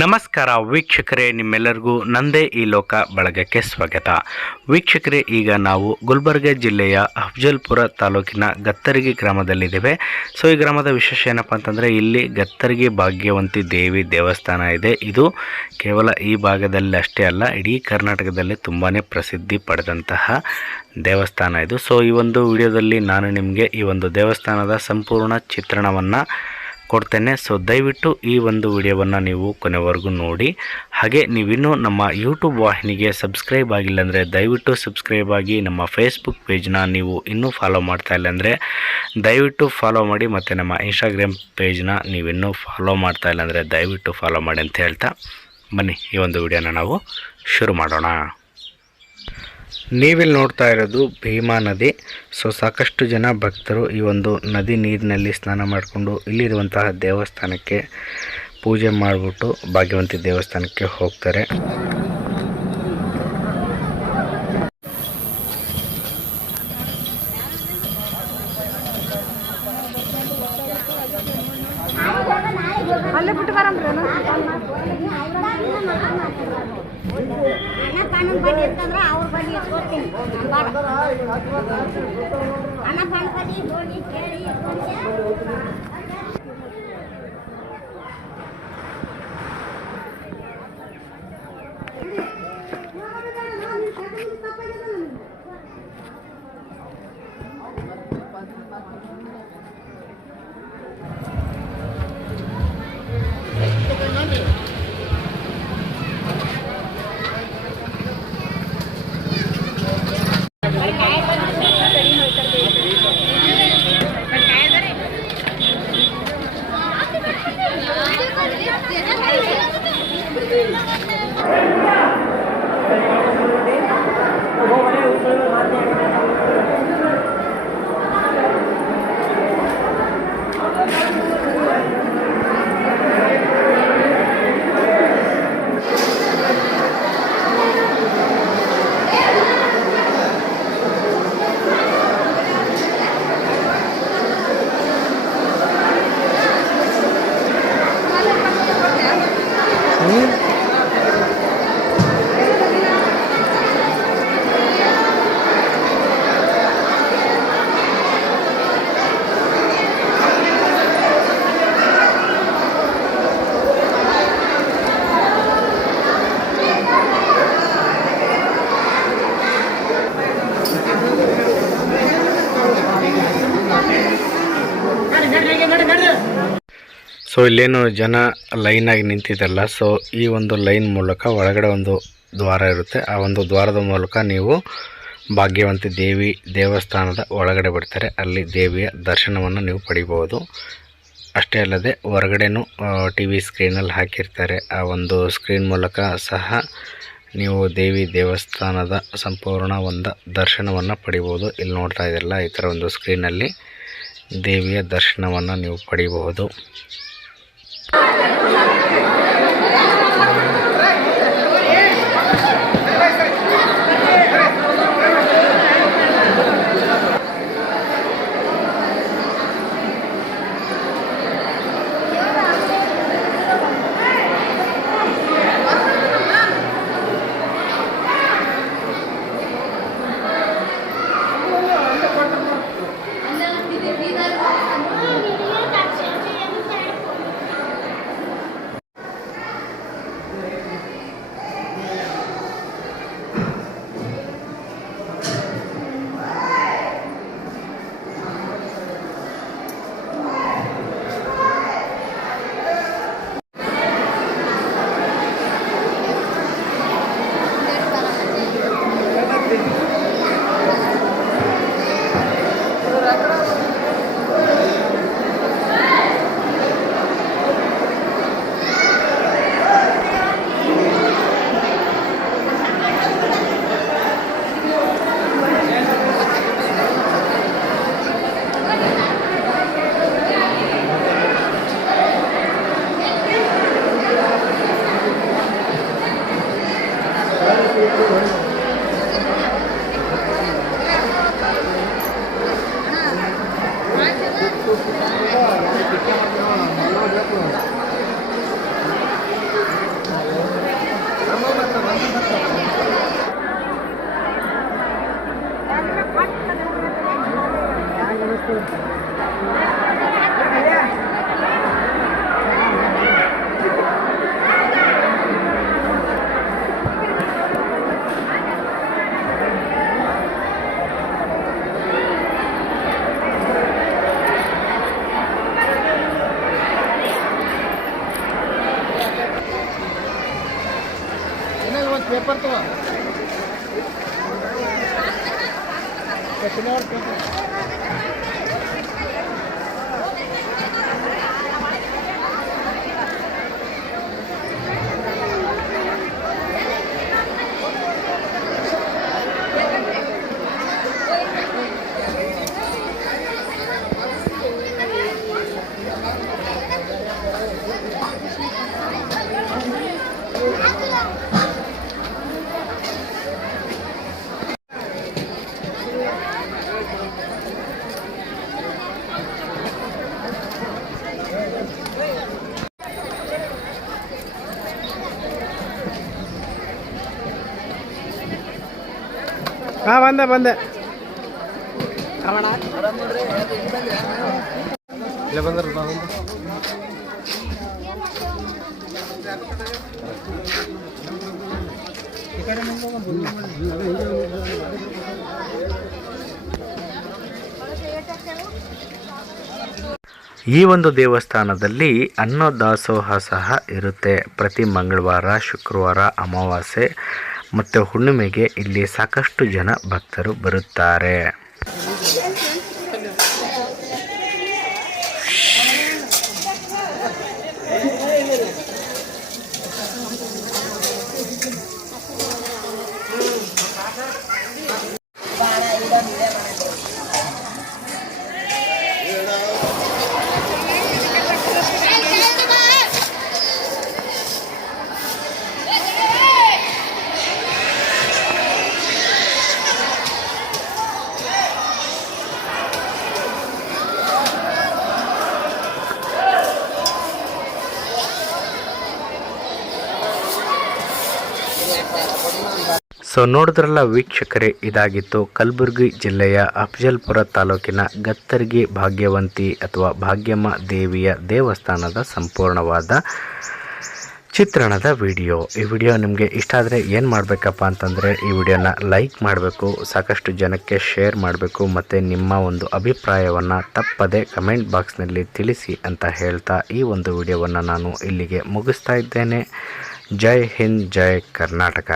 ನಮಸ್ಕಾರ ವೀಕ್ಷಕರೇ, ನಿಮ್ಮೆಲ್ಲರಿಗೂ ನಂದೇ ಈ ಲೋಕ ಬಳಗಕ್ಕೆ ಸ್ವಾಗತ. ವೀಕ್ಷಕರೇ, ಈಗ ನಾವು ಗುಲ್ಬರ್ಗ ಜಿಲ್ಲೆಯ ಅಫ್ಜಲ್ಪುರ ತಾಲೂಕಿನ ಗತ್ತರಗಿ ಗ್ರಾಮದಲ್ಲಿದ್ದೇವೆ. ಈ ಗ್ರಾಮದ ವಿಶೇಷ ಏನಪ್ಪ ಅಂತಂದರೆ, ಇಲ್ಲಿ ಗತ್ತರಗಿ ಭಾಗ್ಯವಂತಿ ದೇವಿ ದೇವಸ್ಥಾನ ಇದೆ. ಇದು ಕೇವಲ ಈ ಭಾಗದಲ್ಲಿ ಅಷ್ಟೇ ಅಲ್ಲ, ಇಡೀ ಕರ್ನಾಟಕದಲ್ಲಿ ತುಂಬಾ ಪ್ರಸಿದ್ಧಿ ಪಡೆದಂತಹ ದೇವಸ್ಥಾನ ಇದು. ಈ ಒಂದು ವಿಡಿಯೋದಲ್ಲಿ ನಾನು ನಿಮಗೆ ಈ ಒಂದು ದೇವಸ್ಥಾನದ ಸಂಪೂರ್ಣ ಚಿತ್ರಣವನ್ನು ಕೊಡ್ತೇನೆ. ದಯವಿಟ್ಟು ಈ ಒಂದು ವಿಡಿಯೋವನ್ನು ನೀವು ಕೊನೆವರೆಗೂ ನೋಡಿ. ಹಾಗೆ ನೀವಿನ್ನೂ ನಮ್ಮ ಯೂಟ್ಯೂಬ್ ವಾಹಿನಿಗೆ ಸಬ್ಸ್ಕ್ರೈಬ್ ಆಗಿಲ್ಲ ಅಂದರೆ ದಯವಿಟ್ಟು ಸಬ್ಸ್ಕ್ರೈಬ್ ಆಗಿ. ನಮ್ಮ ಫೇಸ್ಬುಕ್ ಪೇಜ್ನ ನೀವು ಇನ್ನೂ ಫಾಲೋ ಮಾಡ್ತಾ ಇಲ್ಲ ಅಂದರೆ ದಯವಿಟ್ಟು ಫಾಲೋ ಮಾಡಿ. ಮತ್ತು ನಮ್ಮ ಇನ್ಸ್ಟಾಗ್ರಾಮ್ ಪೇಜ್ನ ನೀವಿನ್ನೂ ಫಾಲೋ ಮಾಡ್ತಾ ಇಲ್ಲ ಅಂದರೆ ದಯವಿಟ್ಟು ಫಾಲೋ ಮಾಡಿ ಅಂತ ಹೇಳ್ತಾ ಬನ್ನಿ ಈ ಒಂದು ವಿಡಿಯೋನ ನಾವು ಶುರು ಮಾಡೋಣ. ನೀವಿಲ್ಲಿ ನೋಡ್ತಾ ಇರೋದು ಭೀಮಾ ನದಿ. ಸಾಕಷ್ಟು ಜನ ಭಕ್ತರು ಈ ಒಂದು ನದಿ ನೀರಿನಲ್ಲಿ ಸ್ನಾನ ಮಾಡಿಕೊಂಡು ಇಲ್ಲಿರುವಂತಹ ದೇವಸ್ಥಾನಕ್ಕೆ ಪೂಜೆ ಮಾಡಿಬಿಟ್ಟು ಭಾಗ್ಯವಂತಿ ದೇವಸ್ಥಾನಕ್ಕೆ ಹೋಗ್ತಾರೆ. ಇಲ್ಲೇನು ಜನ ಲೈನಾಗಿ ನಿಂತಿದ್ದಲ್ಲ. ಈ ಒಂದು ಲೈನ್ ಮೂಲಕ ಒಳಗಡೆ ಒಂದು ದ್ವಾರ ಇರುತ್ತೆ. ಆ ಒಂದು ದ್ವಾರದ ಮೂಲಕ ನೀವು ಭಾಗ್ಯವಂತಿ ದೇವಿ ದೇವಸ್ಥಾನದ ಒಳಗಡೆ ಬಿಡ್ತಾರೆ. ಅಲ್ಲಿ ದೇವಿಯ ದರ್ಶನವನ್ನು ನೀವು ಪಡಿಬೋದು. ಅಷ್ಟೇ ಅಲ್ಲದೆ ಹೊರಗಡೆನೂ ಟಿ ವಿ ಸ್ಕ್ರೀನಲ್ಲಿ ಹಾಕಿರ್ತಾರೆ. ಆ ಒಂದು ಸ್ಕ್ರೀನ್ ಮೂಲಕ ಸಹ ನೀವು ದೇವಿ ದೇವಸ್ಥಾನದ ಸಂಪೂರ್ಣ ಒಂದು ದರ್ಶನವನ್ನು ಪಡಿಬೋದು. ಇಲ್ಲಿ ನೋಡ್ತಾ ಇದ್ದಲ್ಲ, ಈ ಥರ ಒಂದು ಸ್ಕ್ರೀನಲ್ಲಿ ದೇವಿಯ ದರ್ಶನವನ್ನು ನೀವು ಪಡಿಬಹುದು. पेपर तो हाँ बंदे बंदे ಈ ಒಂದು ದೇವಸ್ಥಾನದಲ್ಲಿ ಅನ್ನದಾಸೋಹ ಸಹ ಇರುತ್ತೆ. ಪ್ರತಿ ಮಂಗಳವಾರ, ಶುಕ್ರವಾರ, ಅಮಾವಾಸ್ಯೆ ಮತ್ತು ಹುಣ್ಣಿಮೆಗೆ ಇಲ್ಲಿ ಸಾಕಷ್ಟು ಜನ ಭಕ್ತರು ಬರುತ್ತಾರೆ. ಸೊ ನೋಡಿದ್ರಲ್ಲ ವೀಕ್ಷಕರೇ, ಇದಾಗಿತ್ತು ಕಲಬುರಗಿ ಜಿಲ್ಲೆಯ ಅಫಜಲ್ಪುರ ತಾಲೂಕಿನ ಗತ್ತರ್ಗಿ ಭಾಗ್ಯವಂತಿ ಅಥವಾ ಭಾಗ್ಯಮ್ಮ ದೇವಿಯ ದೇವಸ್ಥಾನದ ಸಂಪೂರ್ಣವಾದ ಚಿತ್ರಣದ ವಿಡಿಯೋ. ಈ ವಿಡಿಯೋ ನಿಮಗೆ ಇಷ್ಟ ಆದರೆ ಏನು ಮಾಡಬೇಕಪ್ಪ ಅಂತಂದರೆ ಈ ವಿಡಿಯೋನ ಲೈಕ್ ಮಾಡಬೇಕು, ಸಾಕಷ್ಟು ಜನಕ್ಕೆ ಶೇರ್ ಮಾಡಬೇಕು ಮತ್ತು ನಿಮ್ಮ ಒಂದು ಅಭಿಪ್ರಾಯವನ್ನು ತಪ್ಪದೆ ಕಮೆಂಟ್ ಬಾಕ್ಸ್ನಲ್ಲಿ ತಿಳಿಸಿ ಅಂತ ಹೇಳ್ತಾ ಈ ಒಂದು ವಿಡಿಯೋವನ್ನು ನಾನು ಇಲ್ಲಿಗೆ ಮುಗಿಸ್ತಾ ಇದ್ದೇನೆ. ಜೈ ಹಿಂದ್, ಜೈ ಕರ್ನಾಟಕ.